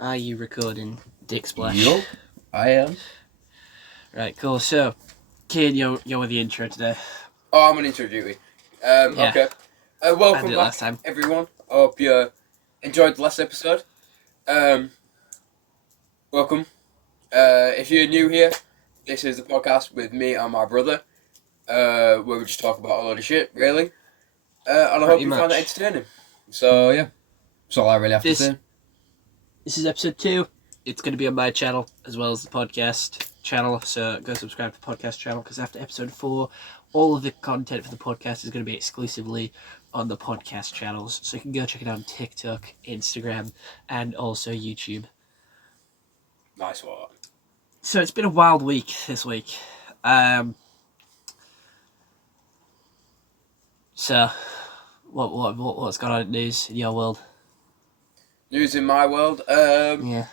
Are you recording, Dick Splash? Yup, I am. Right, cool. So, Kid, you're with the intro today. Oh, I'm an intro duty. Okay. Welcome back, last time. everyone. Hope you enjoyed the last episode. Welcome. If you're new here, this is the podcast with me and my brother, where we just talk about a lot of shit, really. And I hope you find it entertaining. So, yeah. That's all I really have to say. This is episode 2. It's going to be on my channel as well as the podcast channel, so go subscribe to the podcast channel, because after episode 4, all of the content for the podcast is going to be exclusively on the podcast channels, so you can go check it out on TikTok, Instagram, and also YouTube. Nice one. So it's been a wild week this week. So, what's going on in news in your world? News in my world? Yeah.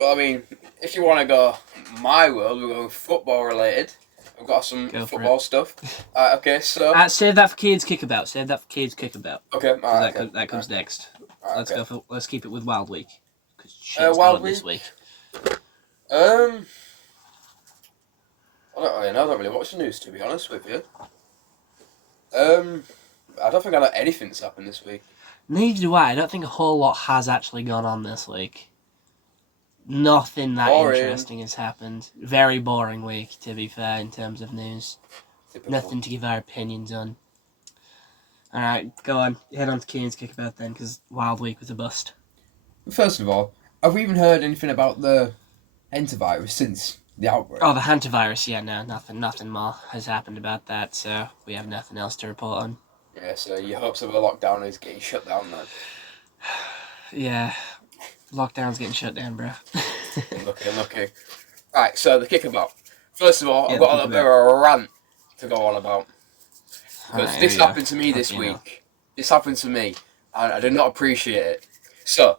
Well, I mean, if you want to go my world, we're going football related. I've got some football stuff. Okay, so... save that for Kids Kickabout. Okay, alright. That comes next. Right, Let's keep it with Wild Week. Wild Week? This week. I don't really know. I don't really watch the news, to be honest with you. I don't think I know anything's happened this week. Neither do I. I don't think a whole lot has actually gone on this week. Nothing that interesting has happened. Very boring week, to be fair, in terms of news. Typical. Nothing to give our opinions on. Alright, go on. Head on to Kids Kickabout then, because Wild Week was a bust. First of all, have we even heard anything about the hantavirus since the outbreak? Oh, the hantavirus, yeah, no, nothing more has happened about that, so we have nothing else to report on. Yeah, so your hopes of a lockdown is getting shut down then? Yeah, lockdown's getting shut down, bro. Lucky. Right, so the kickabout. First of all, I've got a little bit of a rant to go on about. Because this happened to me this week. This happened to me, and I did not appreciate it. So,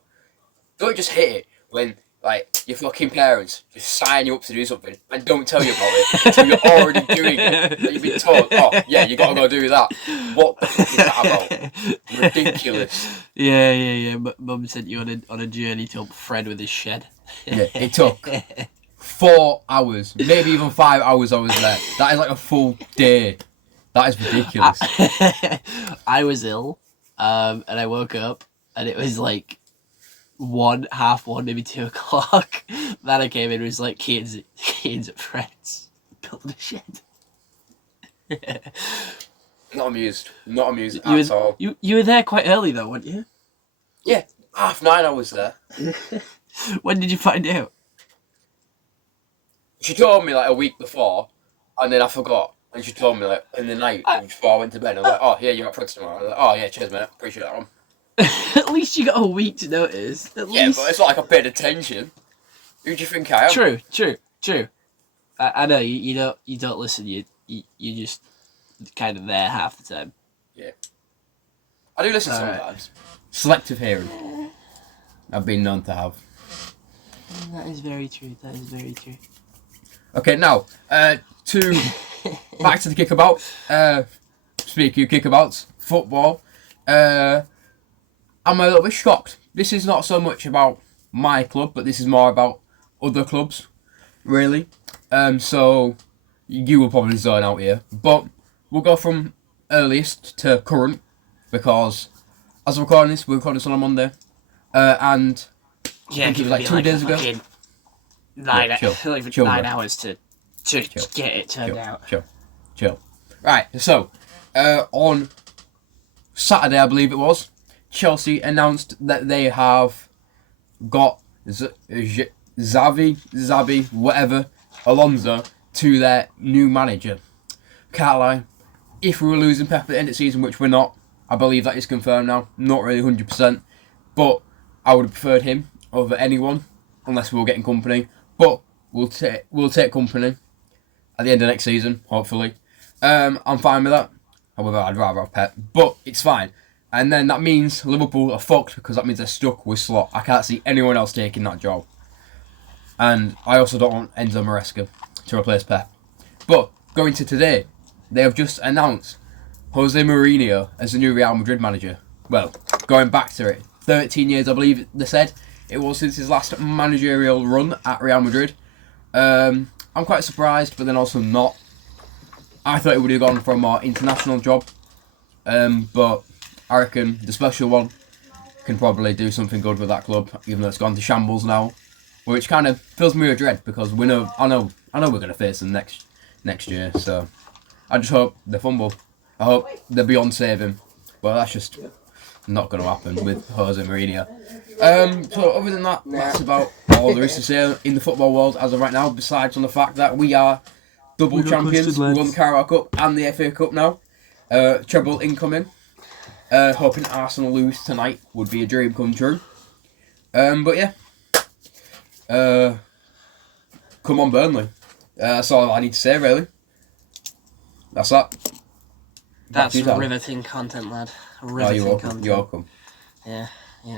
don't just hit it when, like, your fucking parents just sign you up to do something and don't tell you about it until you're already doing it. And you've been told, oh, yeah, you gotta go do that. What the fuck is that about? Ridiculous. Yeah. Mum sent you on a journey to help Fred with his shed. Yeah, it took 4 hours, maybe even 5 hours I was there. That is like a full day. That is ridiculous. I was ill, and I woke up, and it was like 1:30, maybe 2 o'clock. Then I came in, it was like kids at Fred's building a shed. Not amused at all. You were there quite early though, weren't you? Yeah, 9:30 I was there. When did you find out? She told me like a week before, and then I forgot. And she told me like in the night before I went to bed. I was like, oh yeah, you're at Fred's tomorrow. I was like, oh yeah, cheers mate, appreciate that one. At least you got a week to notice. But it's not like I paid attention. Who do you think I am? True. I know you don't listen. You just kind of there half the time. Yeah, I do listen sometimes. Selective hearing. I've been known to have. That is very true. Okay, now back to the kickabout. Speaking of kickabouts, football. I'm a little bit shocked. This is not so much about my club, but this is more about other clubs, really. So you will probably zone out here, but we'll go from earliest to current, because as we're recording this on a Monday, and yeah, I think it was like 2 days ago. 9 hours to get it turned out. Chill. Right, so on Saturday, I believe it was, Chelsea announced that they have got Xavi, whatever, Alonso, to their new manager. Can't lie, if we were losing Pep at the end of the season, which we're not, I believe that is confirmed now, not really 100%, but I would have preferred him over anyone, unless we were getting company, but we'll take company at the end of next season, hopefully. I'm fine with that. However, I'd rather have Pep, but it's fine. And then that means Liverpool are fucked, because that means they're stuck with Slot. I can't see anyone else taking that job. And I also don't want Enzo Maresca to replace Pep. But going to today, they have just announced Jose Mourinho as the new Real Madrid manager. Well, going back to it, 13 years I believe they said it was since his last managerial run at Real Madrid. I'm quite surprised, but then also not. I thought he would have gone for a more international job, but I reckon the special one can probably do something good with that club, even though it's gone to shambles now, which kind of fills me with dread because I know we're gonna face them next year. So I just hope they fumble. I hope they're beyond saving, but that's just not going to happen with Jose Mourinho. So other than that, that's about all there is to say in the football world as of right now. Besides on the fact that we are double champions, we won the Carabao Cup and the FA Cup now. Treble incoming. Hoping Arsenal lose tonight would be a dream come true. But yeah. Come on, Burnley. That's all I need to say, really. That's that. That's riveting content, lad. Riveting content. You're welcome. Yeah,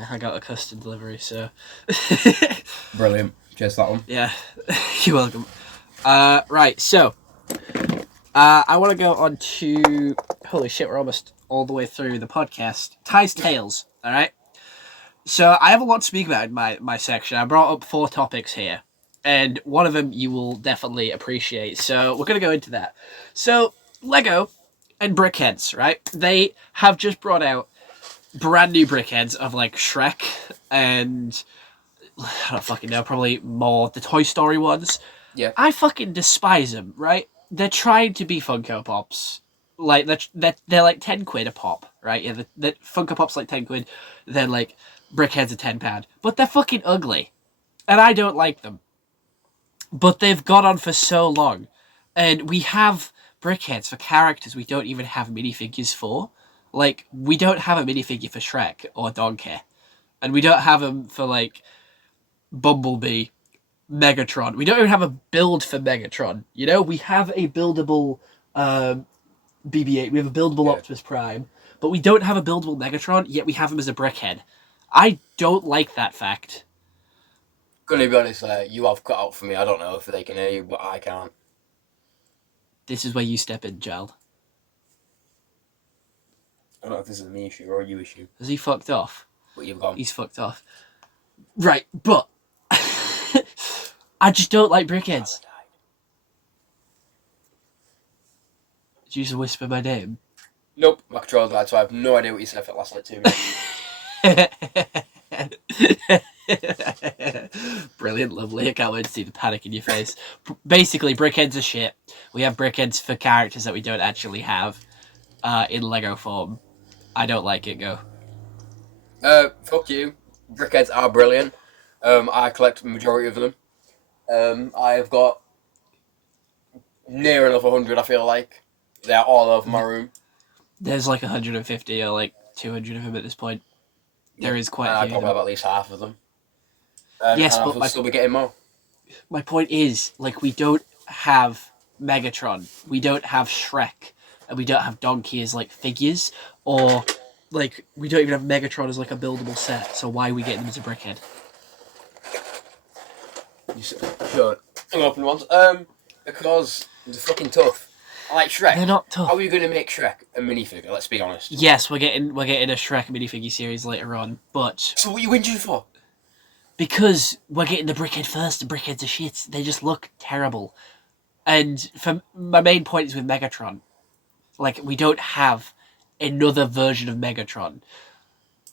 I got a custard delivery, so... Brilliant. Cheers that one. Yeah, you're welcome. Right, so... I want to go on to... Holy shit, we're almost all the way through the podcast. Ty's Tales, alright? So, I have a lot to speak about in my section. I brought up 4 topics here. And one of them you will definitely appreciate. So, we're going to go into that. So, Lego and Brickheads, right? They have just brought out brand new Brickheads of, like, Shrek and... I don't fucking know, probably more the Toy Story ones. Yeah. I fucking despise them, right? They're trying to be Funko Pops. Like, they're like 10 quid a pop, right? Yeah, the Funko Pop's like 10 quid, then, like, Brickheads are £10. But they're fucking ugly. And I don't like them. But they've gone on for so long. And we have Brickheads for characters we don't even have minifigures for. Like, we don't have a minifigure for Shrek or Donkey. And we don't have them for, like, Bumblebee, Megatron. We don't even have a build for Megatron. You know, we have a buildable BB-8. We have a buildable Optimus Prime. But we don't have a buildable Megatron, yet we have him as a Brickhead. I don't like that fact. Gonna be honest, you have cut out for me. I don't know if they can hear you, but I can't. This is where you step in, child. I don't know if this is a me issue or a you issue. Has he fucked off? But you've gone. He's fucked off. Right, but... I just don't like Brickheads. Did you just whisper my name? Nope, my controller's died, so I have no idea what you said for the last, like, 2 minutes. Brilliant, lovely. I can't wait to see the panic in your face. Basically, Brickheads are shit. We have Brickheads for characters that we don't actually have in Lego form. I don't like it, go. Fuck you. Brickheads are brilliant. I collect the majority of them. I've got near enough 100, I feel like. They're all over my room. There's like 150 or like 200 of them at this point. There is quite a few. I probably have at least half of them. Yes, but I'll still be getting more. My point is, like, we don't have Megatron, we don't have Shrek, and we don't have Donkey as, like, figures, or, like, we don't even have Megatron as, like, a buildable set, so why are we getting them as a Brickhead? Sure. Open ones. Because they're fucking tough. Like Shrek. They're not tough. How are you going to make Shrek a minifigure? Let's be honest. Yes, we're getting a Shrek minifigure series later on, but... So what are you whinging for? Because we're getting the Brickhead first, and Brickheads are shit. They just look terrible. And for my main point is with Megatron. Like, we don't have another version of Megatron,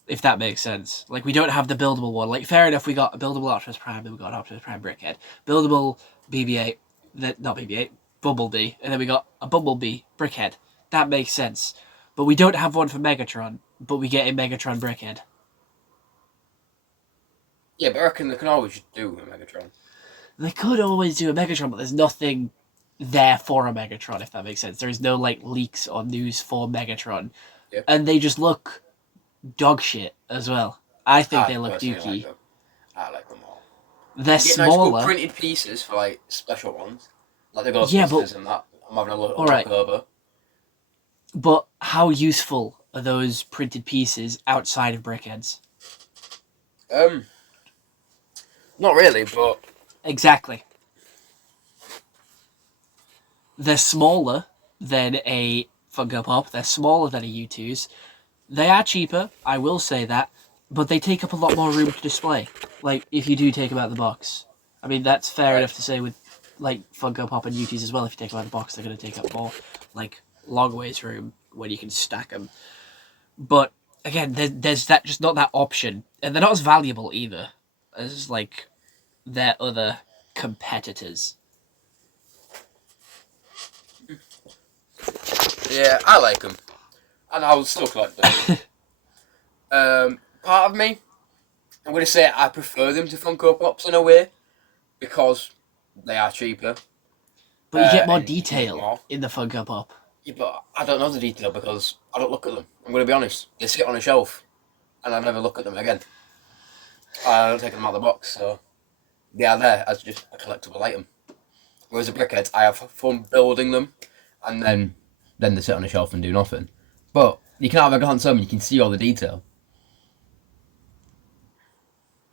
if that makes sense. Like, we don't have the buildable one. Like, fair enough, we got a buildable Optimus Prime, and we got an Optimus Prime Brickhead. Buildable BB-8, not BB-8, Bumblebee, and then we got a Bumblebee Brickhead. That makes sense. But we don't have one for Megatron, but we get a Megatron Brickhead. Yeah, but I reckon they can always do a Megatron. They could always do a Megatron, but there's nothing there for a Megatron, if that makes sense. There's no, like, leaks or news for Megatron. Yeah. And they just look dog shit as well. I think they look dookie. I like them all. They're smaller. Nice printed pieces for, like, special ones. Like the Ghostbusters and that. I'm having a look over. But how useful are those printed pieces outside of Brickheads? Not really, but... Exactly. They're smaller than a Funko Pop. They're smaller than a U2's. They are cheaper, I will say that, but they take up a lot more room to display. like if you do take them out of the box. I mean, that's fair Right. enough to say with like Funko Pop and UTs as well. If you take them out of the box, they're going to take up more like long ways room when you can stack them. But again, there's that just not that option, and they're not as valuable either as like their other competitors. Yeah, I like them, and I will still collect them. Part of me, I'm going to say I prefer them to Funko Pops in a way because they are cheaper. But you get more And you can make detail more. in the Funko Pop. Yeah, but I don't know the detail because I don't look at them. I'm going to be honest. They sit on a shelf, and I never look at them again. I don't take them out of the box, so they are there as just a collectible item. Whereas the brickheads, I have fun building them, and then they sit on a shelf and do nothing. But you can have a glance at them, and you can see all the detail.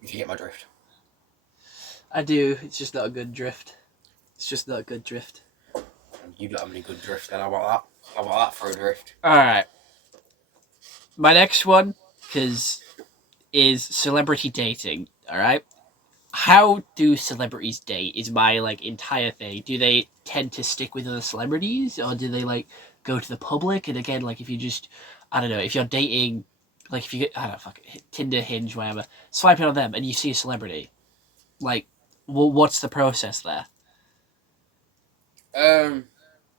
If you get my drift. I do. It's just not a good drift. It's just not a good drift. You don't have any good drift, then how about that? How about that for a drift? Alright. My next one, is celebrity dating. Alright? How do celebrities date is my like entire thing. Do they tend to stick with other celebrities, or do they like go to the public? And again, like if you just, I don't know, if you're dating, like if you get, I don't know, fuck it, Tinder, Hinge, whatever, swiping on them and you see a celebrity, like, what's the process there?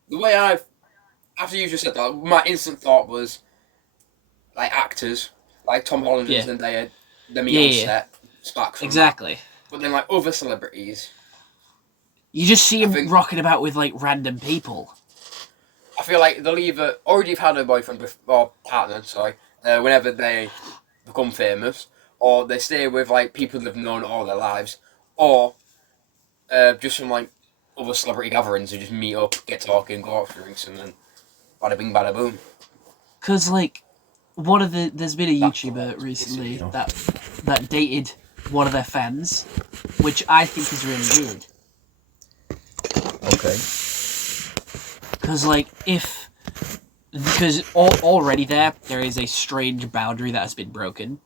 The way after you just said that, my instant thought was like actors, like Tom Holland and Yeah, Zendaya, they meet yeah, on yeah, yeah. set, sparks from that. Exactly. But then like other celebrities, You just see I him think rocking about with like random people. I feel like they'll either already have had a boyfriend or partner, sorry, whenever they become famous, or they stay with like people they've known all their lives, or just from like other celebrity gatherings who just meet up, get talking, go out for drinks, and then bada bing, bada boom. Cause like there's been a That's all YouTuber right. Basically, recently that dated one of their fans, which I think is really weird. Okay. Because like already there is a strange boundary that has been broken.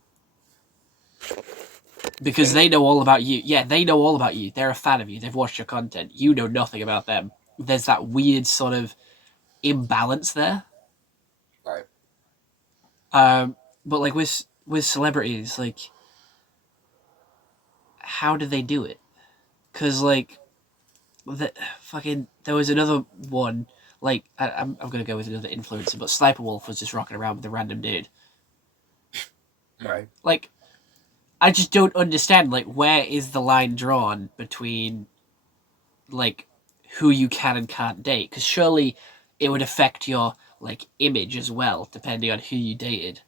Because they know all about you. Yeah, they know all about you. They're a fan of you. They've watched your content. You know nothing about them. There's that weird sort of imbalance there. Right. But like with celebrities, like how do they do it? Because like there was another one. Like I'm gonna go with another influencer, but Sniper Wolf was just rocking around with a random dude. Right. Like I just don't understand. Like where is the line drawn between like who you can and can't date? Because surely it would affect your like image as well, depending on who you dated.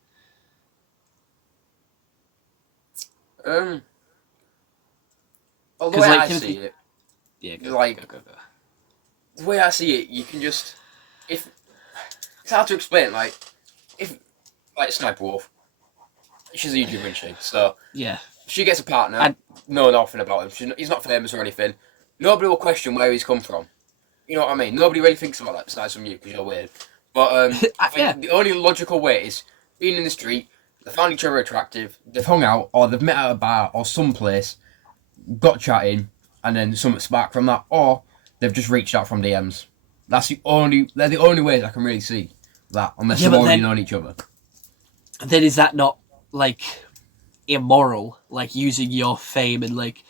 Um. Well, the Because way like I see typically, it, yeah, like go. the way I see it, you can just if it's hard to explain. Like if like Sniper Wolf, she's a YouTuber, isn't she? So Yeah, she gets a partner, and know nothing about him. He's not famous or anything. Nobody will question where he's come from. You know what I mean? Nobody really thinks about that besides from you because you're weird. But I yeah, think the only logical way is being in the street. They found each other attractive. They've hung out, or they've met at a bar or someplace, got chatting, and then something sparked from that, or they've just reached out from DMs. They're the only ways I can really see that, unless yeah, they've but already known each other. then is that not like immoral? Like using your fame and like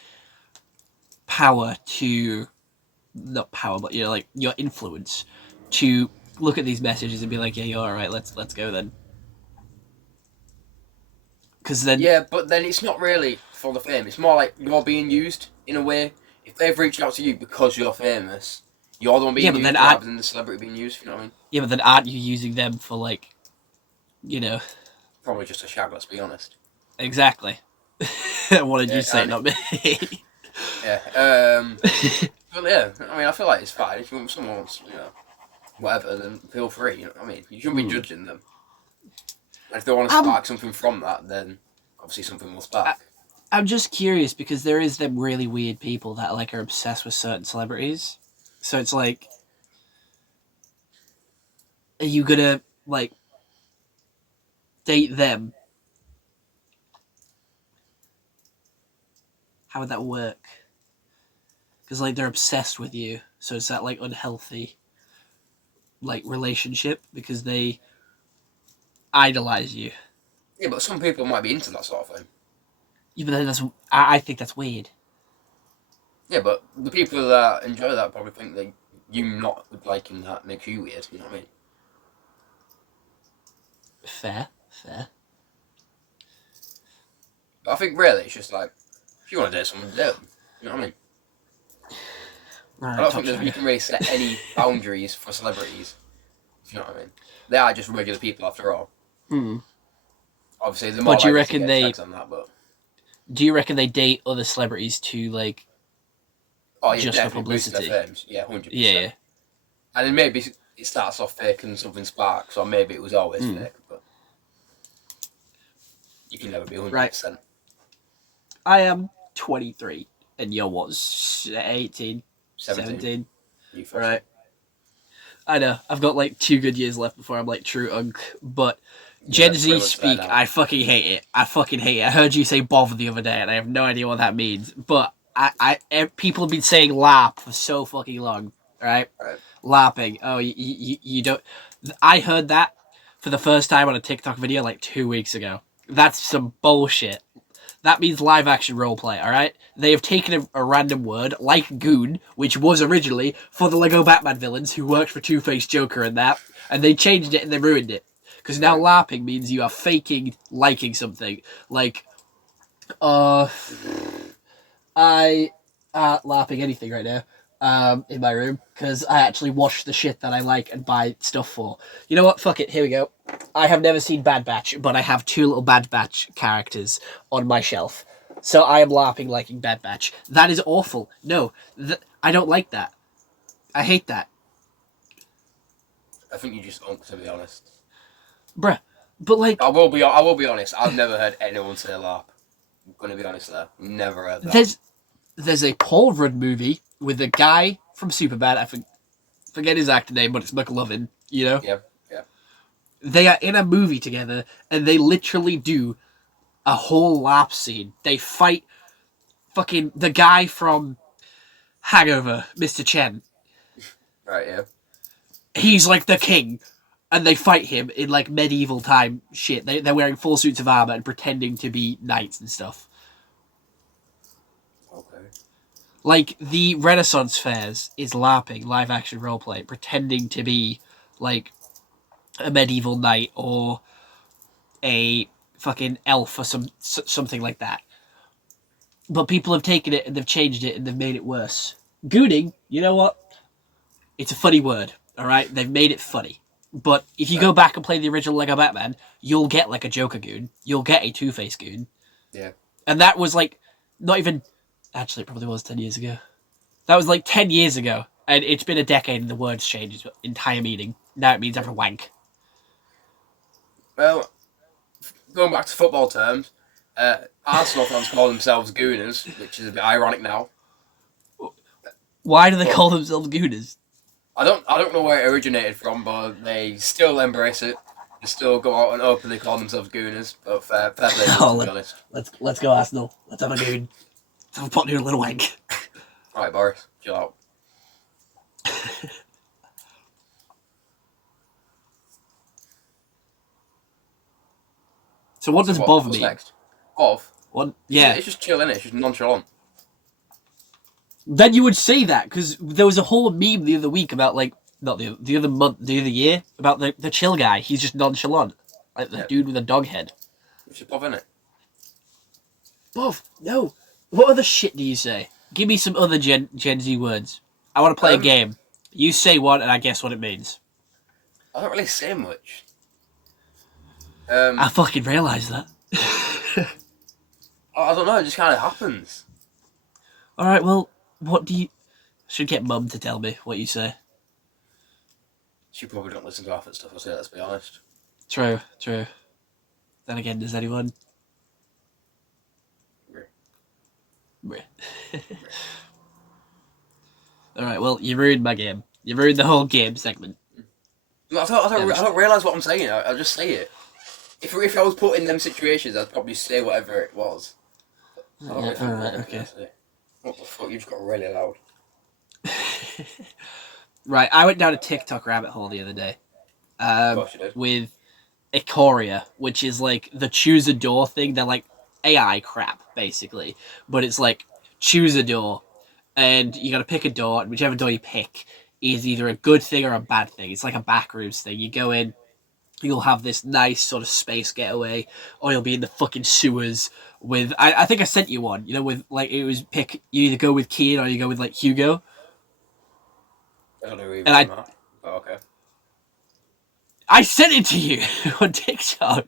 power to not power, but you know, like your influence to look at these messages and be like, yeah, you're all right. Let's go then. Because then, Yeah, but then it's not really for the fame. It's more like you're being used in a way. If they've reached out to you because you're famous, you're the one yeah, being but used then rather than the celebrity being used. You know what I mean? yeah, but then aren't you using them for like, you know, Probably just a shag. Let's be honest. exactly? What did you Yeah, say? and Not me. yeah. But yeah, I mean, I feel like it's fine if someone wants, whatever, then feel free. You know what I mean? You shouldn't be judging them. And if they want to I'm spark something from that, then obviously something will spark. I'm just curious because there is them really weird people that like are obsessed with certain celebrities. So it's like, are you gonna like date them How would that work? Because, like, they're obsessed with you. So it's that, like, unhealthy, like, relationship because they idolize you. Yeah, but some people might be into that sort of thing. Even though I think that's weird. Yeah, but the people that enjoy that probably think that you not liking that makes you weird, you know what I mean? Fair. But I think really it's just like, if you want to date someone, date them. You know what I mean? Right, I don't think that you can really set any boundaries for celebrities. You know what I mean? They are just regular people after all. Obviously, they're more likely to get sex on that, but... Do you reckon they date other celebrities to, like... Oh, yeah, just definitely for publicity? Their firms. Yeah, 100%. Yeah. And then maybe it starts off fake and something sparks, or maybe it was always fake, but... You can never be 100%. Right. I am 23, and you're what, 18? 17? Right. I know. I've got like 2 good years left before I'm like true unk, but Gen Z speak, I fucking hate it. I heard you say bother the other day, and I have no idea what that means. But people have been saying lap for so fucking long, right? Lapping. Oh, you don't... I heard that for the first time on a TikTok video like 2 weeks ago. That's some bullshit. That means live action roleplay, alright? They have taken a random word, like goon, which was originally for the Lego Batman villains who worked for Two-Face, Joker and that, and they changed it and they ruined it. Because now LARPing means you are faking liking something. Like, I LARPing anything right now in my room, because I actually watch the shit that I like and buy stuff for. You know what? Fuck it. Here we go. I have never seen Bad Batch, but I have 2 little Bad Batch characters on my shelf. So I am LARPing liking Bad Batch. That is awful. No, I don't like that. I hate that. I think you just unk, to be honest. Bruh. But like... I will be honest. I've never heard anyone say LARP. I'm going to be honest there. Never heard that. There's a Paul Rudd movie with a guy from Superbad. I forget his actor name, but it's McLovin, you know? Yeah. They are in a movie together, and they literally do a whole LARP scene. They fight fucking the guy from Hangover, Mr. Chen. Right, yeah. He's like the king, and they fight him in like medieval time shit. They're wearing full suits of armor and pretending to be knights and stuff. Okay. Like, the Renaissance fairs is LARPing, live action roleplay, pretending to be like a medieval knight or a fucking elf or something like that. But people have taken it and they've changed it and they've made it worse. Gooning, you know what? It's a funny word, alright? They've made it funny. But if you go back and play the original Lego Batman, you'll get like a Joker goon. You'll get a Two-Face goon. Yeah. And that was like, not even... Actually, it probably was 10 years ago. That was like 10 years ago. And it's been a decade and the word's changed its entire meaning. Now it means every wank. Well, going back to football terms, Arsenal fans call themselves Gooners, which is a bit ironic now. Why do they call themselves Gooners? I don't know where it originated from, but they still embrace it. They still go out and openly call themselves Gooners. But fair play, to be honest. Let's go Arsenal. Let's have a goon. Let's have a pot near a little wank. Alright, Boris, chill out. So what does bov mean? Next? Bov? What? Yeah. It's just chill, innit? It's just nonchalant. Then you would say that, because there was a whole meme the other week about, like, not the other month, the other year, about the chill guy. He's just nonchalant. Like the dude with a dog head. It's just bov, innit? Bov? No. What other shit do you say? Give me some other Gen Z words. I want to play a game. You say one and I guess what it means. I don't really say much. I fucking realised that. I don't know, it just kind of happens. Alright, well, what do you... Should get Mum to tell me what you say. She probably don't listen to half that stuff I say, let's be honest. True. Then again, does anyone? Alright, well, you ruined my game. You ruined the whole game segment. No, I don't realise what I'm saying, I'll just say it. If I was put in them situations, I'd probably say whatever it was. Yeah, alright, okay. What the fuck? You just got really loud. Right, I went down a TikTok rabbit hole the other day. Of course you did. With Ikoria, which is like the choose a door thing. They're like AI crap, basically. But it's like choose a door, and you gotta pick a door, and whichever door you pick is either a good thing or a bad thing. It's like a backrooms thing. You go in, you'll have this nice sort of space getaway, or you'll be in the fucking sewers with. I think I sent you one. You know, with like it was pick. You either go with Kian or you go with like Hugo. I don't know who you're And talking about. Oh, okay. I sent it to you on TikTok.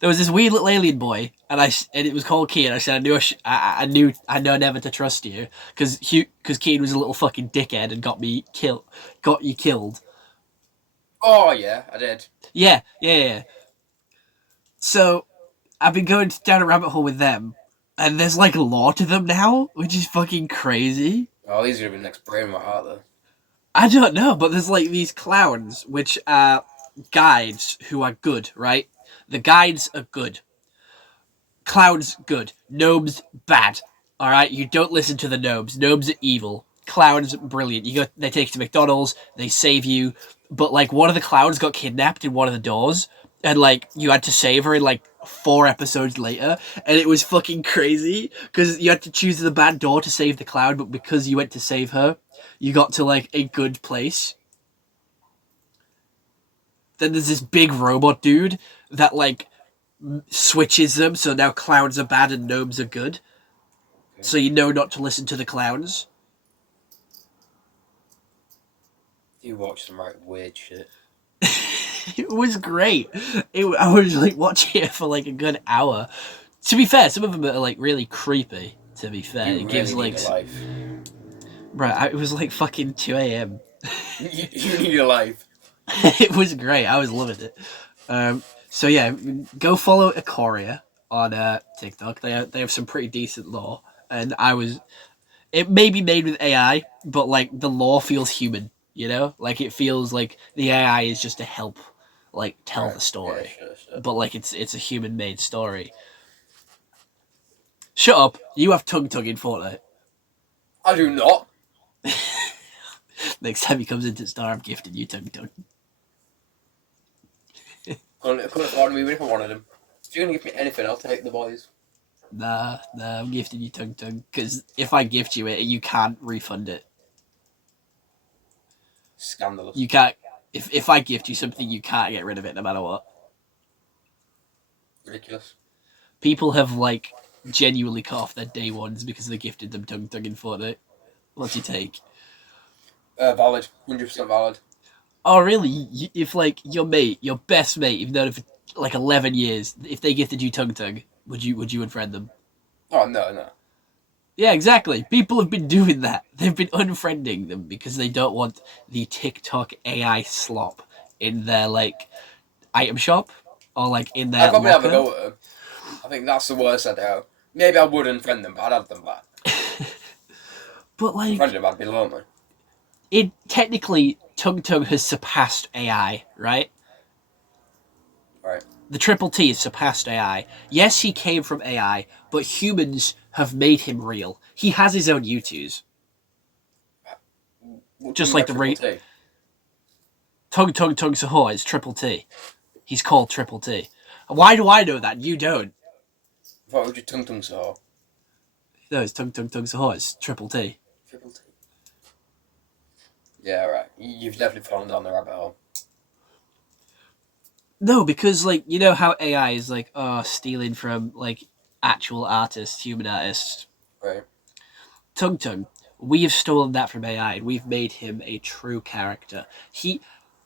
There was this weird little alien boy, and it was called Kian. I said I know never to trust you because Kian was a little fucking dickhead and got you killed. Oh yeah, I did. Yeah. So I've been going down a rabbit hole with them, and there's like law to them now, which is fucking crazy. Oh, these are gonna be the next brain rot, aren't they? I don't know, but there's like these clowns, which are guides who are good, right? The guides are good. Clowns, good. Gnomes, bad. All right, you don't listen to the gnomes. Gnomes are evil. Clowns, brilliant. They take you to McDonald's. They save you. But like, one of the clowns got kidnapped in one of the doors, and like, you had to save her in like 4 episodes later, and it was fucking crazy because you had to choose the bad door to save the clown, but because you went to save her, you got to like a good place. Then there's this big robot dude that like switches them, so now clowns are bad and gnomes are good. Okay. So you know not to listen to the clowns. You watch some right weird shit. It was great. I was like watching it for like a good hour. To be fair, some of them are like really creepy. To be fair, You it really gives need like a life. right. It was like fucking 2 a.m. You need a life. It was great. I was loving it. So yeah, go follow Ikoria on TikTok. They have some pretty decent lore, and it may be made with AI, but like the lore feels human. You know, like it feels like the AI is just to help, like tell Right. the story, Yeah, sure. but like it's a human made story. Shut up! You have tongue in Fortnite. I do not. Next time he comes into Star, I'm gifting you tongue. Couldn't afford me even if I wanted them. If you're gonna give me anything, I'll take the boys. Nah, I'm gifting you tongue. Because if I gift you it, you can't refund it. Scandalous. You can't. If I gift you something, you can't get rid of it no matter what. Ridiculous. People have like genuinely cut off their day ones because they gifted them tongue in Fortnite. What's your take? Valid. 100% valid. Oh really? If like your best mate, you've known him for like 11 years, if they gifted you tongue, would you unfriend them? Oh, no. Yeah, exactly. People have been doing that. They've been unfriending them because they don't want the TikTok AI slop in their like item shop or like in I'd their probably have a locker. go at them. I think that's the worst I'd have. Maybe I would unfriend them, but I'd have them back. But like, Unfriended them, I'd be lonely. it technically Tung has surpassed AI, right? Right. The Triple T has surpassed AI. Yes, he came from AI, but humans have made him real. He has his own YouTubes. What do you Just mean like by the Triple T? Tung Sahor is Triple T. He's called Triple T. Why do I know that? You don't. What would you tung so? No, it's Tung Sahor. It's Triple T. Triple T. Yeah, right. You've definitely fallen down the rabbit hole. No, because like you know how AI is like stealing from like actual artists, human artists. Right. Tung, we have stolen that from AI and we've made him a true character.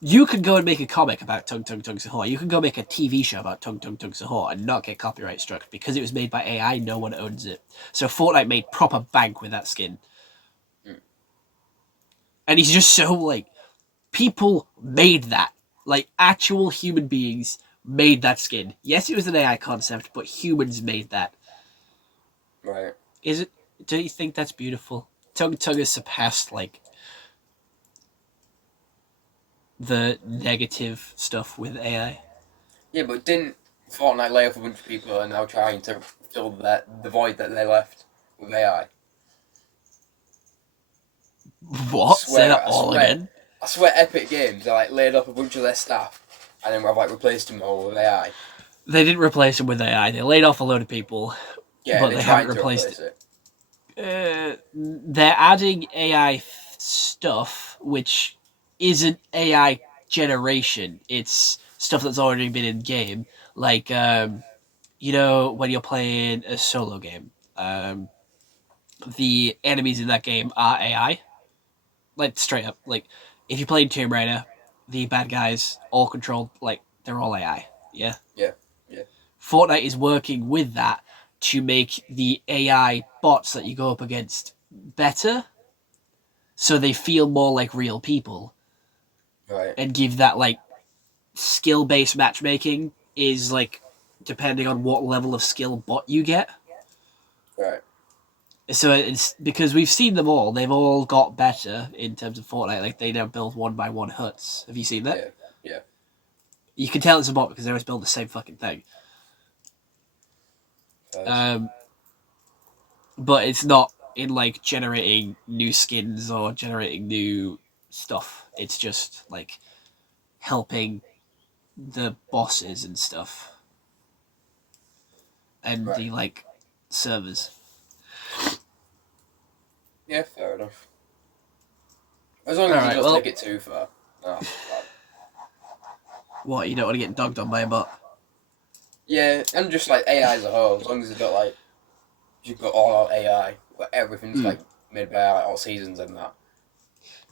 You could go and make a comic about Tung Sahor. You could go make a TV show about Tung Sahor and not get copyright struck because it was made by AI. No one owns it. So Fortnite made proper bank with that skin, and he's just so like people made that. Like actual human beings made that skin. Yes, it was an AI concept, but humans made that. Right. Is it? Do you think that's beautiful? Tung has surpassed like the negative stuff with AI. Yeah, but didn't Fortnite lay off a bunch of people and now trying to fill the void that they left with AI. What? Say that all again? I swear Epic Games are like laid off a bunch of their staff and then have like replaced them all with AI. They didn't replace them with AI. They laid off a load of people, Yeah, but they haven't replaced it. They're adding AI stuff, which isn't AI generation. It's stuff that's already been in game. Like, you know, when you're playing a solo game, the enemies in that game are AI. Like, straight up. Like, if you're playing Tomb Raider, the bad guys, all controlled, like, they're all AI. Yeah? Yeah. Fortnite is working with that to make the AI bots that you go up against better, so they feel more like real people. Right. And give that, like, skill-based matchmaking is, like, depending on what level of skill bot you get. Right. So it's because we've seen them all. They've all got better in terms of Fortnite. Like, they now build 1x1 huts. Have you seen that? Yeah. You can tell it's a bot because they always build the same fucking thing. But it's not in, like, generating new skins or generating new stuff. It's just, like, helping the bosses and stuff. And the, like, servers. Yeah, fair enough. As long as you don't take it too far. No, what, you don't want to get dogged on by a bot? Yeah, and just like AI as a whole, as long as it's not like you've got all out AI, where everything's like made by AI, all seasons and that.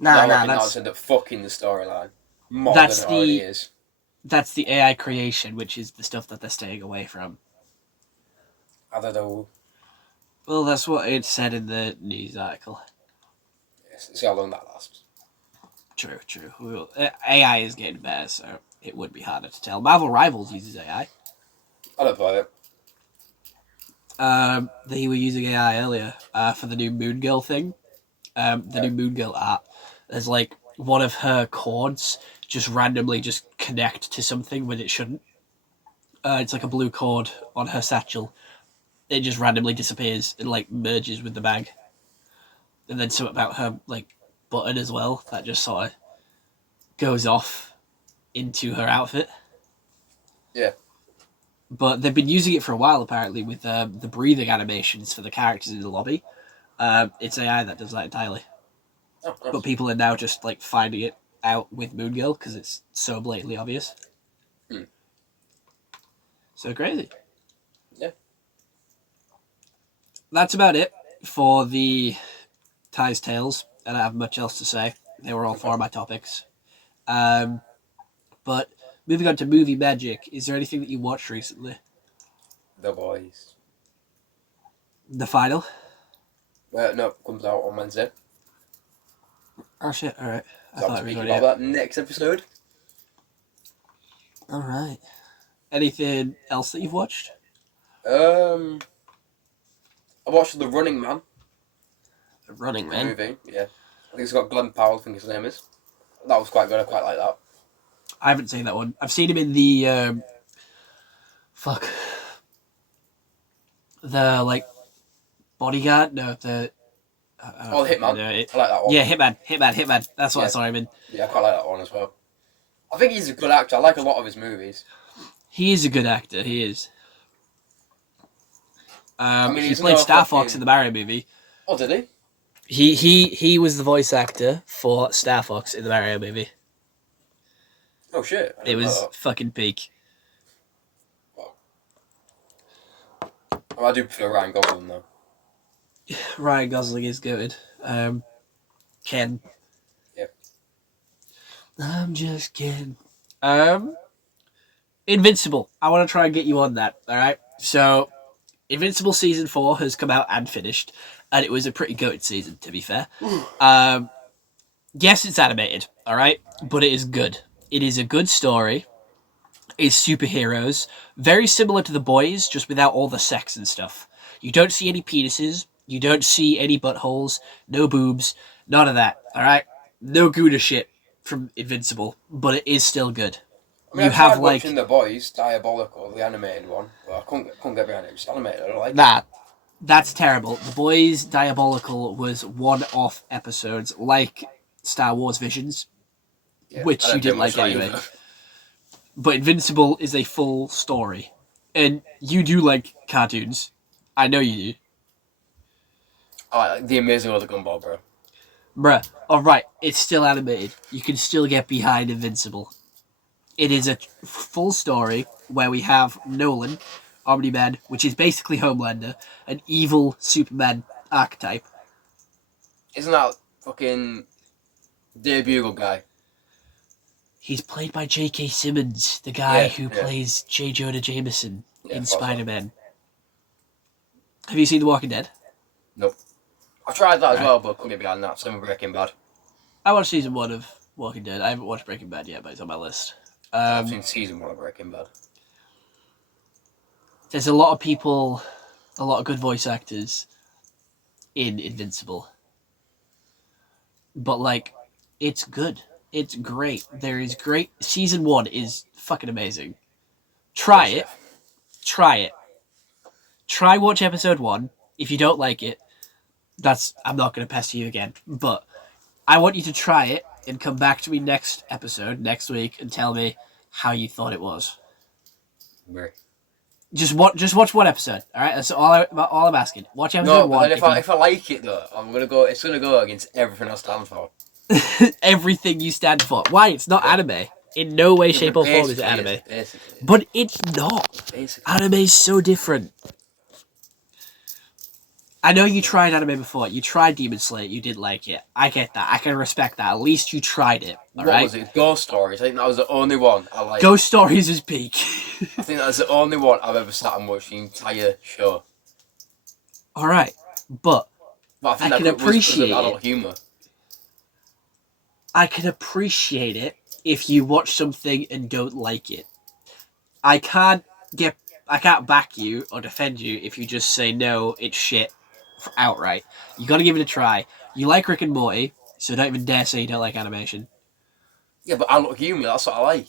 That's end up fucking the storyline more than it already is. That's the AI creation, which is the stuff that they're staying away from. I don't know. Well, that's what it said in the news article. Yes, see how long that lasts. True. AI is getting better, so it would be harder to tell. Marvel Rivals uses AI. I don't play it. They were using AI earlier for the new Moon Girl thing. New Moon Girl art. There's like one of her chords just randomly just connect to something when it shouldn't. It's like a blue cord on her satchel. It just randomly disappears and like merges with the bag. And then something about her like button as well that just sort of goes off into her outfit. Yeah. But they've been using it for a while apparently with the breathing animations for the characters in the lobby. It's AI that does that entirely. Oh, nice. But people are now just like finding it out with Moon Girl because it's so blatantly obvious. So crazy. Yeah. That's about it for the Ties Tales. I don't have much else to say. They were all four of my topics. But moving on to movie magic, is there anything that you watched recently? The Boys. The final? No, comes out on Wednesday. Oh shit! All right. I thought we were about that next episode. All right. Anything else that you've watched? I watched The Running Man. The Running Man movie. Yeah, I think it's got Glenn Powell. I think his name is. That was quite good. I quite like that. I haven't seen that one. I've seen him in the the like bodyguard. No, the the Hitman. I like that one. Yeah, Hitman. That's what I saw him in. Yeah, I quite like that one as well. I think he's a good actor. I like a lot of his movies. He is a good actor. He is. He played Star Fox in the Mario movie. Oh, did he? He was the voice actor for Star Fox in the Mario movie. Oh shit! It was fucking peak. Wow. Well, I do prefer Ryan Gosling though. Ryan Gosling is good. Ken. Yep. I'm just kidding. Invincible. I want to try and get you on that. All right. So, Invincible season 4 has come out and finished, and it was a pretty good season, to be fair. Yes, it's animated. All right, but it is good. It is a good story. It's superheroes, very similar to The Boys, just without all the sex and stuff. You don't see any penises. You don't see any buttholes. No boobs. None of that. All right. No Gouda shit from Invincible, but it is still good. I mean, I tried watching The Boys, Diabolical, the animated one, but I couldn't get behind it. It's animated, I don't like it. That's terrible. The Boys Diabolical was one-off episodes like Star Wars Visions, which you didn't like anyway. But Invincible is a full story. And you do like cartoons. I know you do. I like The Amazing World of Gumball, bro. Bruh, alright, it's still animated. You can still get behind Invincible. It is a full story where we have Nolan, Omni-Man, which is basically Homelander, an evil Superman archetype. Isn't that fucking Dave Bugle guy? He's played by J.K. Simmons, the guy who plays J. Jonah Jameson in Spider-Man. Have you seen The Walking Dead? Nope. I tried that as well, but couldn't get behind that. Same with Breaking Bad. I watched season 1 of Walking Dead. I haven't watched Breaking Bad yet, but it's on my list. I've seen season 1 of Breaking Bad. There's a lot of people, a lot of good voice actors in Invincible. But, like, it's good. It's great. There is great... Season 1 is fucking amazing. Try it. Try watch episode 1. If you don't like it, I'm not going to pester you again. But I want you to try it and come back to me next week, and tell me how you thought it was. Where? Just watch one episode, all right? That's all I'm asking. Watch episode 1. No, but if I like it though, it's gonna go against everything I stand for. Everything you stand for. Why? It's not anime. In no way, shape, or form is it anime. But it's not. Anime's so different. I know you tried anime before. You tried Demon Slayer. You didn't like it. I get that. I can respect that. At least you tried it. What was it? Ghost Stories. I think that was the only one I liked. Ghost Stories is peak. I think that's the only one I've ever sat and watched the entire show. Alright. But I can appreciate adult humor. I can appreciate it if you watch something and don't like it. I can't back you or defend you if you just say no, it's shit outright. You gotta give it a try. You like Rick and Morty, so don't even dare say you don't like animation. Yeah, but adult humor, that's what I like.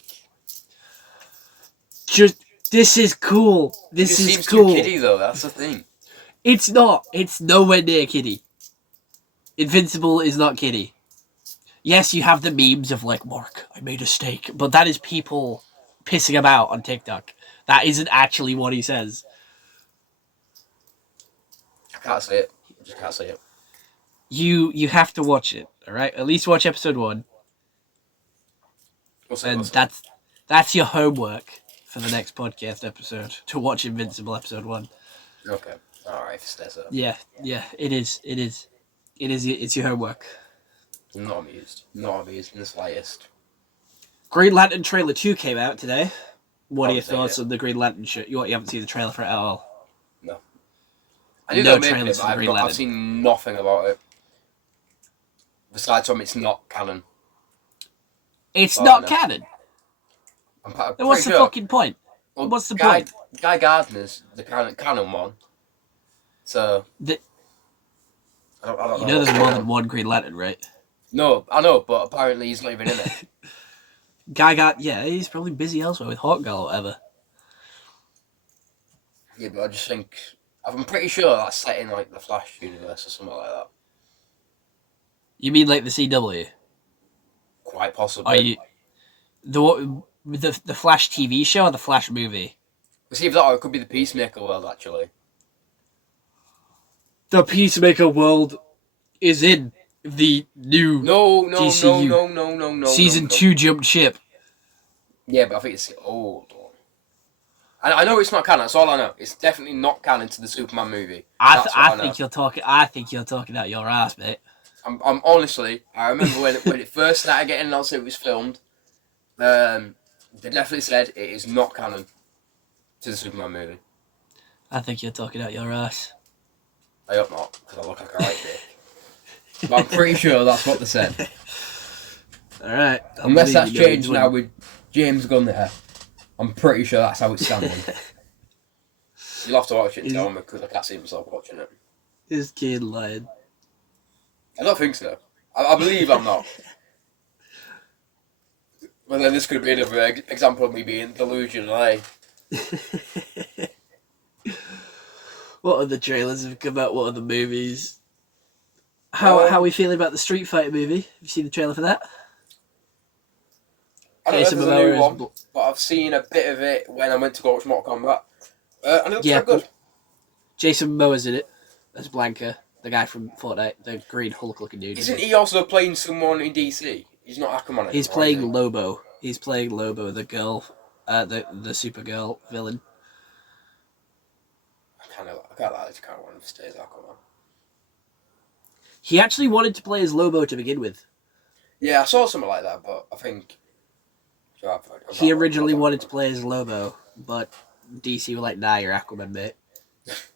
This is cool. This is cool. Too kiddie though, that's the thing. It's not. It's nowhere near kiddie. Invincible is not kiddie. Yes, you have the memes of like, Mark, I made a steak, but that is people pissing about on TikTok. That isn't actually what he says. I can't say it. I just can't say it. You have to watch it, alright? At least watch episode 1. That's your homework for the next podcast episode, to watch Invincible episode 1. Okay. Alright, stay so. Yeah, it is. It's your homework. I'm not amused in the slightest. Green Lantern trailer 2 came out today. What are your thoughts on the Green Lantern shit? You haven't seen the trailer for it at all? No. I knew they made it, but I've seen nothing about it. Besides from it's not canon. It's not canon? Then what's the fucking point? Well, what's the point? Guy Gardner's the canon one. So... I don't know. You know there's more than one Green Lantern, right? No, I know, but apparently he's not even in it. He's probably busy elsewhere with Hawkgirl or whatever. Yeah, but I just think... I'm pretty sure that's set in, like, the Flash universe or something like that. You mean, like, the CW? Quite possibly. The Flash TV show or the Flash movie? See if that, or it could be the Peacemaker world, actually. The Peacemaker world is in the new DCU. No. Season 2 jumped ship. Yeah, but I think it's the old one. I know it's not canon. That's all I know. It's definitely not canon to the Superman movie. I think you're talking out your ass, mate. I'm honestly. I remember when it first started getting announced it was filmed. They definitely said it is not canon to the Superman movie. I think you're talking out your ass. I hope not, because I look like a right dick. But I'm pretty sure that's what they said. Alright. Unless that's changed now with James Gunn there. I'm pretty sure that's how it's standing. You'll have to watch it and tell me, because I can't see myself watching it. This kid lied. I don't think so. I believe I'm not. Well, then this could be another example of me being delusional, eh? What other trailers have come out? What other movies? How are we feeling about the Street Fighter movie? Have you seen the trailer for that? I don't know if Jason there's a Momoa new one, but I've seen a bit of it when I went to go watch Mortal Kombat. And it looks quite good. Jason Momoa's in it as Blanca, the guy from Fortnite, the green Hulk-looking dude. Isn't he also playing someone in DC? He's not Aquaman anymore. He's playing Lobo. He's playing Lobo, the girl, the Supergirl villain. I kind of want him to stay as Aquaman. He actually wanted to play as Lobo to begin with. Yeah, I saw something like that, but I think... He originally wanted to play as Lobo, but DC were like, nah, you're Aquaman, mate.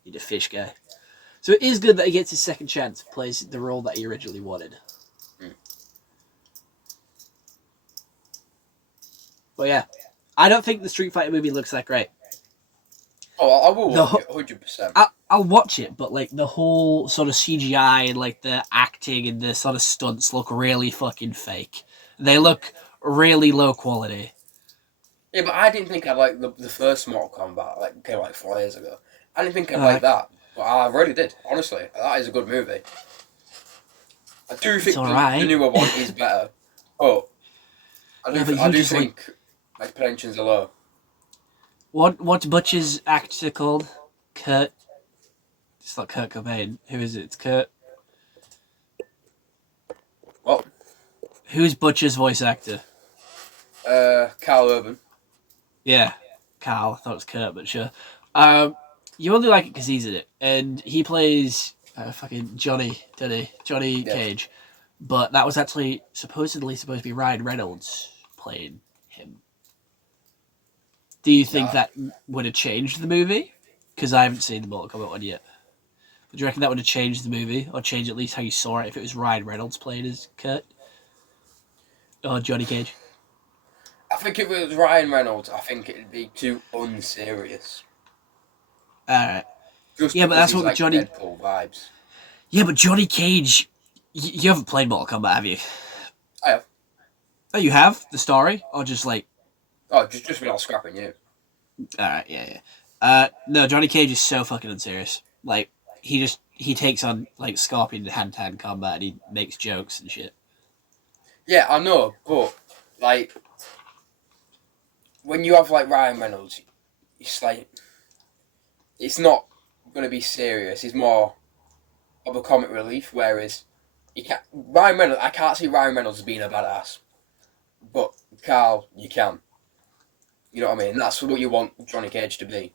You're the fish guy. So it is good that he gets his second chance to play the role that he originally wanted. But yeah, I don't think the Street Fighter movie looks that great. Oh, I will watch it, 100%. I'll watch it, but like the whole sort of CGI and like the acting and the sort of stunts look really fucking fake. They look really low quality. Yeah, but I didn't think I'd like the first Mortal Kombat, came like 4 years ago. I didn't think I'd like that, but I really did, honestly. That is a good movie. I do think the newer one is better, but I do think pretensions are low. What's Butch's actor called? Kurt. It's not Kurt Cobain. Who is it? It's Kurt. What? Who's Butch's voice actor? Carl Urban. Yeah, Carl. I thought it was Kurt, but sure. You only like it because he's in it, and he plays fucking Johnny, doesn't he? Johnny Cage. But that was actually supposedly supposed to be Ryan Reynolds playing him. Do you think that would have changed the movie? Because I haven't seen the Mortal Kombat one yet. But do you reckon that would have changed the movie? Or change at least how you saw it if it was Ryan Reynolds playing as Kurt? Or Johnny Cage? I think if it was Ryan Reynolds, I think it'd be too unserious. Alright. Just but that's what like Johnny... Deadpool vibes. Yeah, but Johnny Cage... You haven't played Mortal Kombat, have you? I have. Oh, you have? The story? Or just like... Oh, just without scrapping you. Alright, yeah. No, Johnny Cage is so fucking unserious. Like, he takes on, like, Scorpion in hand-to-hand combat and he makes jokes and shit. Yeah, I know, but, like, when you have, like, Ryan Reynolds, it's like, it's not going to be serious. It's more of a comic relief, whereas I can't see Ryan Reynolds as being a badass. But Carl, you can. You know what I mean? That's what you want Johnny Cage to be.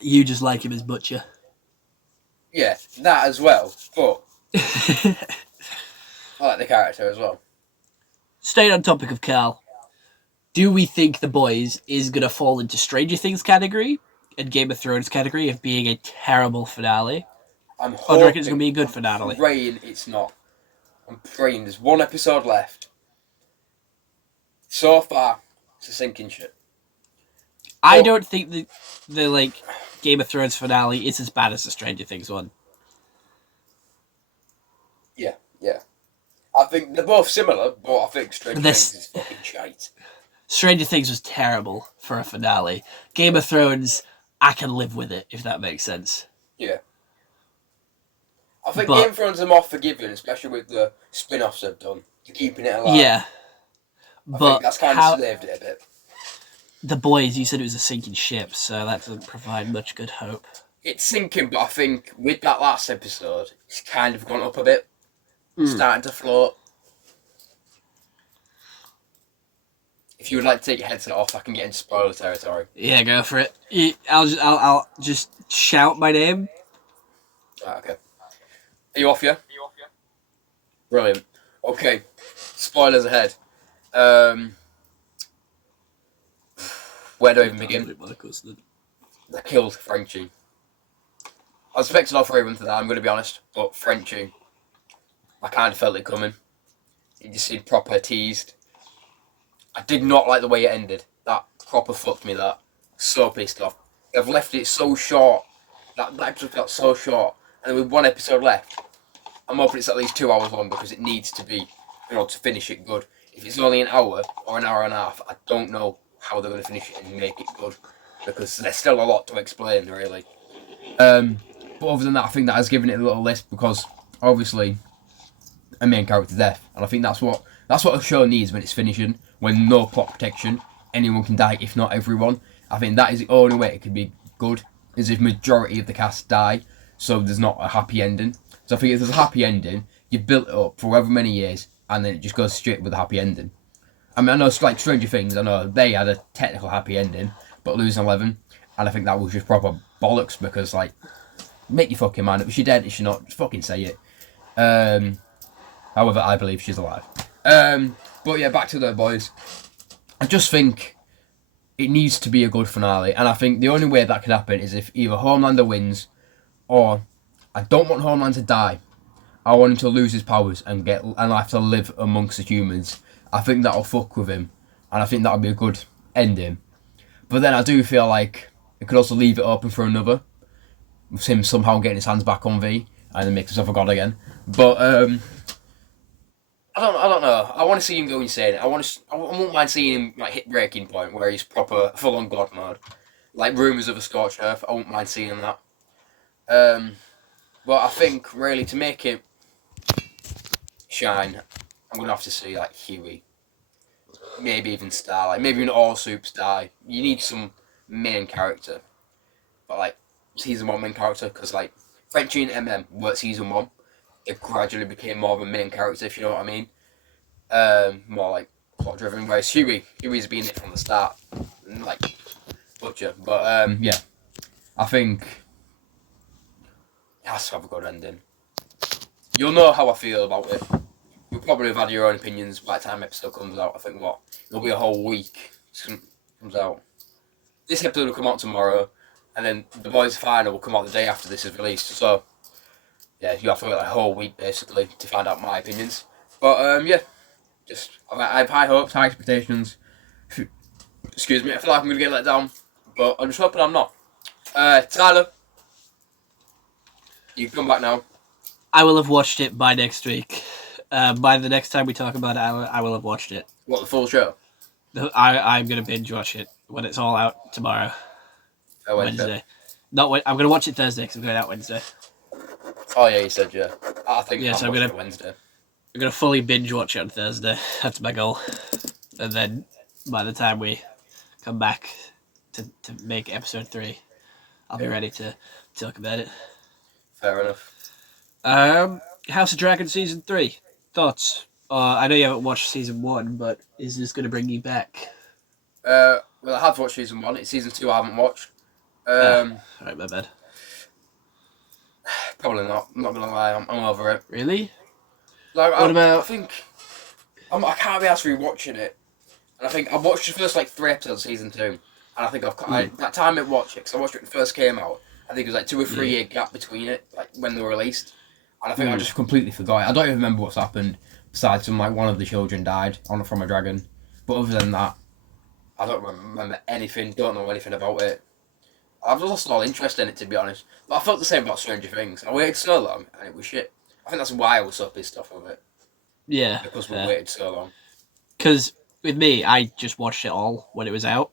You just like him as Butcher. Yeah, that as well, but I like the character as well. Staying on topic of Carl, do we think The Boys is going to fall into Stranger Things category and Game of Thrones category of being a terrible finale? I'm hoping, or do you reckon it's going to be a good finale? I'm praying it's not. I'm praying there's one episode left. So far, it's a sinking ship. I don't think the like Game of Thrones finale is as bad as the Stranger Things one. Yeah. I think they're both similar, but I think Stranger Things is fucking shite. Stranger Things was terrible for a finale. Game of Thrones, I can live with it, if that makes sense. Yeah. I think Game of Thrones are more forgiving, especially with the spin-offs they've done, to keeping it alive. Yeah. I think that's kind of saved it a bit. The Boys, you said it was a sinking ship, so that doesn't provide much good hope. It's sinking, but I think with that last episode, it's kind of gone up a bit. Starting to float. If you would like to take your headset off, I can get into spoiler territory. Yeah, go for it. I'll just shout my name. Okay. Are you off, yeah? Brilliant. Okay. Spoilers ahead. Where do I even begin? They killed Frenchie. I was expecting all three of them to die, I'm going to be honest, but Frenchie, I kind of felt it coming. He just seemed proper teased. I did not like the way it ended. That proper fucked me, that. So pissed off. They've left it so short. That episode felt so short. And with one episode left, I'm hoping it's at least 2 hours long because it needs to be. to finish it good. If it's only an hour or an hour and a half, I don't know how they're going to finish it and make it good, because there's still a lot to explain, really. But other than that, I think that has given it a little list, because obviously a main character death, and I think that's what a show needs when it's finishing. When no plot protection, anyone can die, if not everyone. I think that is the only way it could be good, is if majority of the cast die, so there's not a happy ending. So I think if there's a happy ending, you've built it up for however many years, and then it just goes straight with a happy ending. I mean, I know it's like Stranger Things, I know they had a technical happy ending, but losing 11, and I think that was just proper bollocks, because, like, make your fucking mind up. If she's dead, if she's not, just fucking say it. However, I believe she's alive. But yeah, back to the boys. I just think it needs to be a good finale, and I think the only way that could happen is if either Homelander wins, or I don't want Homelander to die. I want him to lose his powers and have to live amongst the humans. I think that'll fuck with him, and I think that'll be a good ending. But then I do feel like it could also leave it open for another, with him somehow getting his hands back on V and then make himself a god again. But I don't know. I want to see him go insane. I won't mind seeing him like hit breaking point where he's proper full on god mode, like Rumours of a Scorched Earth. I won't mind seeing that. But I think really to make it shine, I'm gonna have to see like Kiwi, maybe even Starlight, maybe even All Soup Star. You need some main character, but like season 1 main character, because like Frenchie and MM were season 1. It gradually became more of a main character, if you know what I mean. More like plot driven, whereas Huey's been it from the start, like butcher. But yeah, I think it has to have a good ending. You'll know how I feel about it. You'll probably have had your own opinions by the time episode comes out. I think it'll be a whole week comes out. This episode will come out tomorrow, and then the boys' final will come out the day after this is released. So yeah, you have to wait like a whole week basically to find out my opinions. But yeah, I have high hopes, high expectations. Excuse me, I feel like I'm gonna get let down, but I'm just hoping I'm not. Tyler, you can come back now. I will have watched it by next week. By the next time we talk about it, I will have watched it. What, the full show? I'm gonna binge watch it when it's all out tomorrow. Wednesday. I'm gonna watch it Thursday because I'm going out Wednesday. Oh yeah, you said yeah. I think yeah. So I'm gonna Wednesday. I'm gonna fully binge watch it on Thursday. That's my goal. And then by the time we come back to make episode 3, I'll be ready to talk about it. Fair enough. House of Dragon season 3 thoughts? I know you haven't watched season 1, but is this going to bring you back? Well, I have watched season 1. It's season 2 I haven't watched. Alright, my bad. Probably not. I'm not gonna lie. I'm over it. Really? Like, I think I can't be asked rewatching it. And I think I watched the first like 3 episodes of season 2, and I think that time I watched it because I watched it when it first came out. I think it was like 2 or 3 year gap between it, like when they were released. And I think I just completely forgot it. I don't even remember what's happened besides one of the children died from a dragon. But other than that, I don't remember anything. Don't know anything about it. I've lost all interest in it, to be honest. But I felt the same about Stranger Things. I waited so long, and it was shit. I think that's why I was so pissed off of it. Yeah. Because we waited so long. Because with me, I just watched it all when it was out,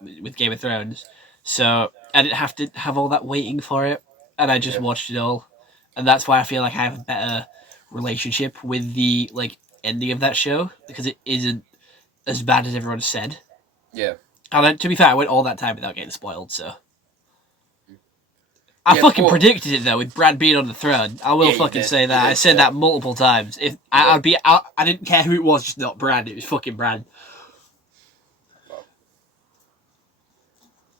with Game of Thrones. So I didn't have to have all that waiting for it, and I just watched it all. And that's why I feel like I have a better relationship with the ending of that show, because it isn't as bad as everyone said. Yeah. And to be fair, I went all that time without getting spoiled, so. I fucking predicted it though with Brad being on the throne. I will fucking say that. I said that multiple times. If I didn't care who it was, just not Brad. It was fucking Brad.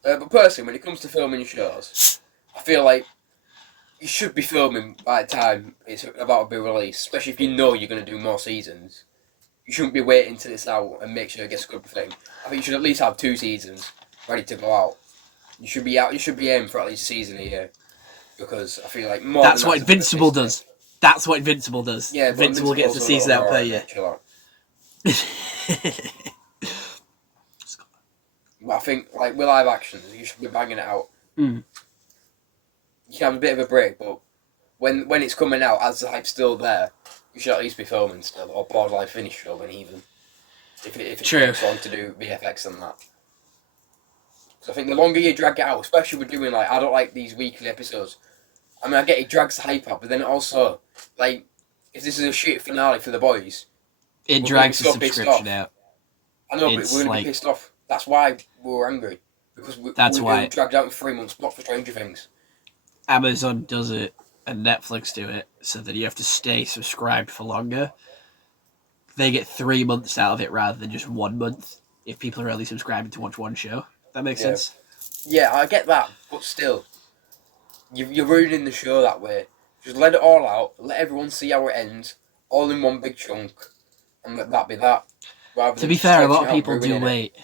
But personally, when it comes to filming shows, I feel like you should be filming by the time it's about to be released, especially if you know you're going to do more seasons. You shouldn't be waiting till it's out and make sure it gets a good thing. I think you should at least have 2 seasons ready to go out. You should be aiming for at least a season a year, because I feel like more. That's what Invincible does. That's what Invincible does. Yeah, Invincible gets a season out per year. But I think with live actions, you should be banging it out. Mm. You can have a bit of a break, but when it's coming out, as the hype's still there, you should at least be filming still, or borderline finished filming even. If it True. takes long to do VFX and that. So I think the longer you drag it out, especially with doing like, I don't like these weekly episodes. I mean, I get it drags the hype up, but then also, like, if this is a shit finale for the boys, it drags the subscription out. I know, but we're going to be pissed off. That's why we were angry. Because we dragged out in 3 months, not for Stranger Things. Amazon does it and Netflix do it so that you have to stay subscribed for longer. They get 3 months out of it rather than just 1 month if people are only subscribing to watch one show. That makes sense? Yeah, I get that, but still, you're ruining the show that way. Just let it all out, let everyone see how it ends, all in one big chunk, and let that be that. To be fair, a lot of people do wait.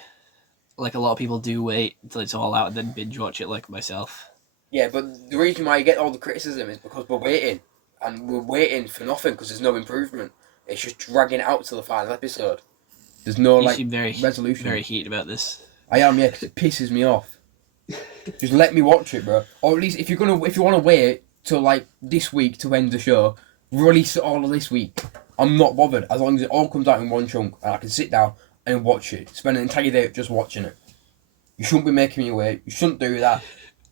Like, a lot of people do wait until it's all out and then binge watch it, like myself. Yeah, but the reason why you get all the criticism is because we're waiting. And we're waiting for nothing because there's no improvement. It's just dragging it out to the final episode. There's no, resolution. Very heated about this. I am, yeah, because it pisses me off. Just let me watch it, bro. Or at least, if you want to wait till, like, this week to end the show, release it all of this week. I'm not bothered, as long as it all comes out in one chunk, and I can sit down and watch it. Spend an entire day just watching it. You shouldn't be making me wait. You shouldn't do that.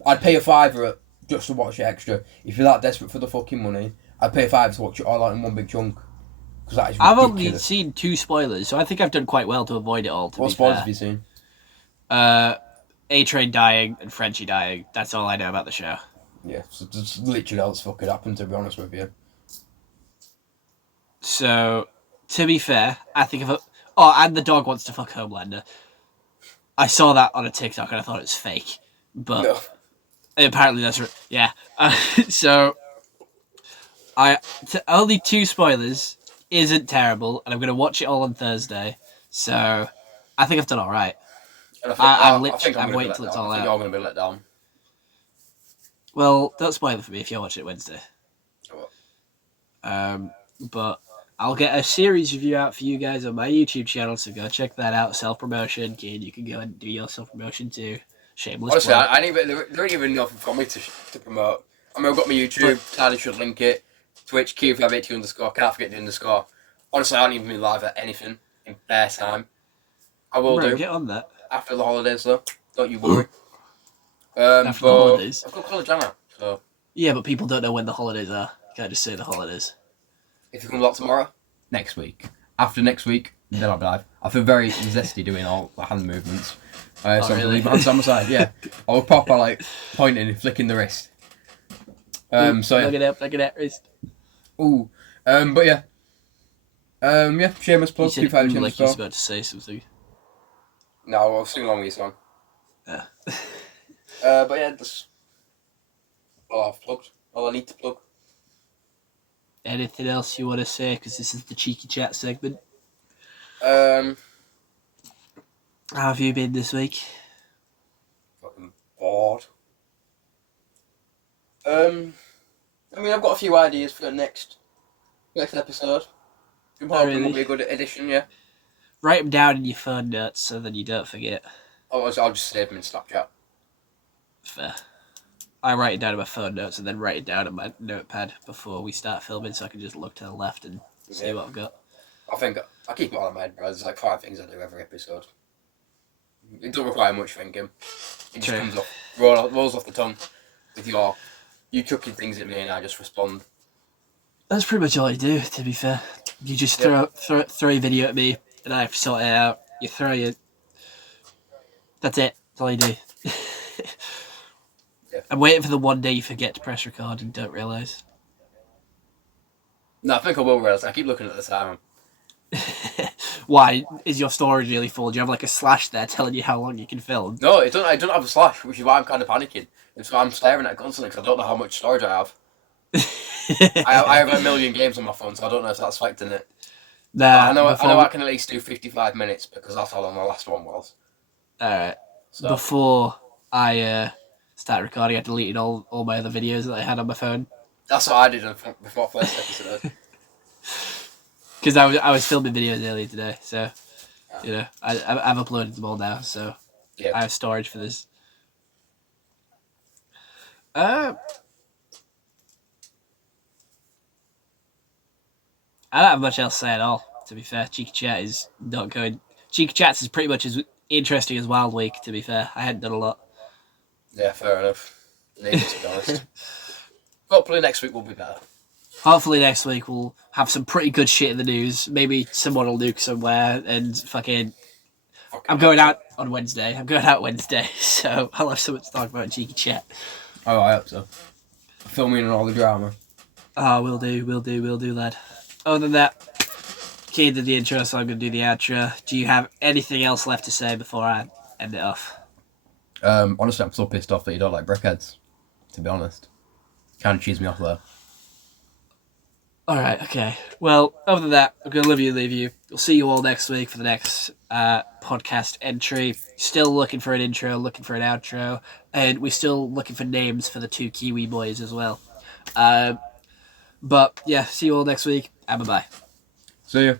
I'd pay $5 just to watch it extra. If you're that desperate for the fucking money, I'd pay $5 to watch it all out in one big chunk. Because that is ridiculous. I've only seen 2 spoilers, so I think I've done quite well to avoid it all. What spoilers have you seen? A-Train dying and Frenchie dying. That's all I know about the show. Yeah, so that's literally all that's fucking happened, to be honest with you. So, to be fair, I think if and the dog wants to fuck Homelander. I saw that on a TikTok and I thought it was fake. But no. Apparently that's right. Yeah. So, only 2 spoilers isn't terrible, and I'm going to watch it all on Thursday. So, I think I've done alright. I'm waiting till it's all out. I think you're going to be let down. Well, don't spoil it for me if you're watching it Wednesday. Oh. But I'll get a series review out for you guys on my YouTube channel, so go check that out. Self-promotion, kid. You can go and do your self-promotion too. Shameless. Honestly, there ain't even nothing for me to promote. I mean, I've got my YouTube. Tyler should link it. Twitch, Kiwi582_. Can't forget the underscore. Honestly, I don't even be live at anything in spare time. I will do. Get on that. After the holidays, though. Don't you worry. After the holidays? I've got college, haven't I? So. Yeah, but people don't know when the holidays are. You can't just say the holidays. If it comes out tomorrow? Next week. After next week, then I'll be live. I feel very zesty doing all the hand movements. So really? I'm going to leave my hands on my side, yeah. I'll pop by, like, pointing and flicking the wrist. So yeah. Look at that wrist. Ooh. But yeah. Yeah, shameless plug. You said like you was about to say something. No, I'll sing along with you song. Yeah. But yeah, that's all I've plugged. All I need to plug. Anything else you want to say? Because this is the cheeky chat segment. How have you been this week? Fucking bored. I mean, I've got a few ideas for the next episode. I'm hoping it'll be a good addition, yeah. Write them down in your phone notes so that you don't forget. Otherwise, I'll just save them in Snapchat. Fair. I write it down in my phone notes and then write it down on my notepad before we start filming so I can just look to the left and see what I've got. I think I keep it all in my head, bro. There's like 5 things I do every episode. It doesn't require much thinking. It just comes off, rolls off the tongue with you chucking things at me and I just respond. That's pretty much all you do, to be fair. You just throw a video at me and I have to sort it out. You throw it. That's it. That's all you do. Yeah. I'm waiting for the one day you forget to press record and don't realise. No, I think I will realise. I keep looking at the time. Why? Is your storage really full? Do you have like a slash there telling you how long you can film? No, I don't have a slash, which is why I'm kind of panicking. And so I'm staring at it constantly because I don't know how much storage I have. I have 1 million games on my phone, so I don't know if that's affecting it. Nah, I know I can at least do 55 minutes because that's how long my last one was. Alright. So. Before I start recording, I deleted all my other videos that I had on my phone. That's what I did before first episode. Because I was filming videos earlier today, so you know I've uploaded them all now, so yeah. I have storage for this. I don't have much else to say at all, to be fair. Cheeky Chat is not going. Cheeky Chats is pretty much as interesting as Wild Week, to be fair. I hadn't done a lot. Yeah, fair enough. Needed, to be honest. Hopefully next week will be better. Hopefully next week we'll have some pretty good shit in the news. Maybe someone will nuke somewhere and fucking... I'm going out on Wednesday. So I'll have something to talk about in Cheeky Chat. Oh, I hope so. Filming and all the drama. Oh, we'll do, lad. Other than that, Key did the intro, so I'm going to do the outro. Do you have anything else left to say before I end it off? Honestly, I'm so pissed off that you don't like brickheads, to be honest. Kind of cheese me off there. Alright, okay. Well, other than that, I'm going to leave you. We'll see you all next week for the next podcast entry. Still looking for an intro, looking for an outro, and we're still looking for names for the 2 Kiwi boys as well. But, yeah, see you all next week, and bye-bye. See you.